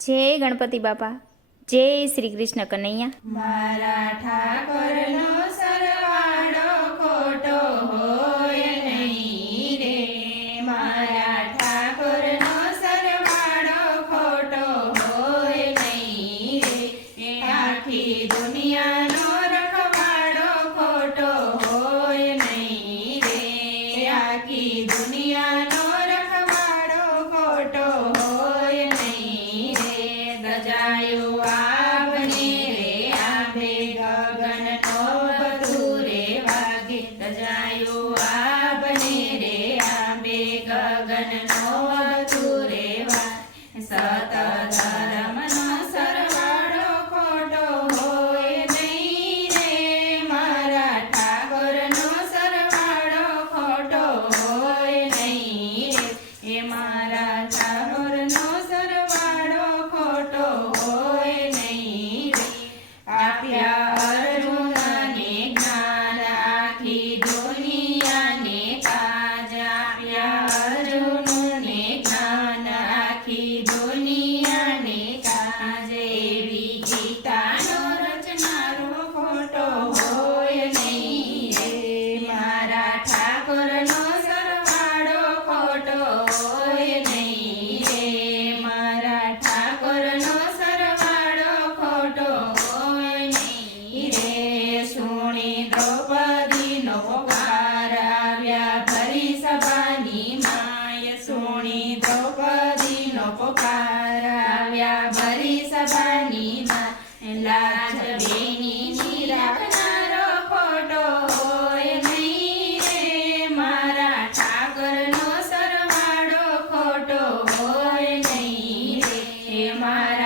જય ગણપતિ બાપા, જય શ્રી કૃષ્ણ કનૈયા. મારા ઠાકોરનો સરવાળો ખોટો હોય નહીં રે. મારા ઠાકોરનો સરવાળો ખોટો હોય નહીં રે. આખી દુનિયાનો રખવાડો ખોટો હોય નહીં રે. આખી દુનિયાનો રખવાડો ખોટો હોય નહીં રે. ગજાયું આવને રે આંબે ગગનનો બધુ રે વાગે. ગજાયું આવને રે આંબે ગગનનો બધુ રે વાગે. સત ધર્મનો સરવાળો ખોટો હોય નહીં રે. મારા ઠાકોરનો સરવાળો ખોટો હોય નહીં રે. એ મારા ઠાકોરનો સરવાળો ખોટો હોય નહીં રે. આપ્યા અર્જુનને જ્ઞાન આખી દુનિયાને કાજ. આપ્યા અર્જુનને જ્ઞાન આખી દુનિયાને કાજ. એવી ગીતાનો રચનારો ખોટો હોય નહીં રે. મારા ઠાકોરનો સરવાળો ખોટો હોય નહીં રે. મારા ઠાકોરનો સરવાળો ખોટો હોય નહીં રે. સુણી દ્રૌપદીનો પોકાર આવ્યા ભરી સભાની માય. સુણી દ્રૌપદીનો પોકાર આવ્યા ભરી સભાની માય. લાજ બેની રાખનારો ખોટો હોય નહીં રે. મારા ઠાકોરનો સરવાળો ખોટો હોય નહીં રે. મારા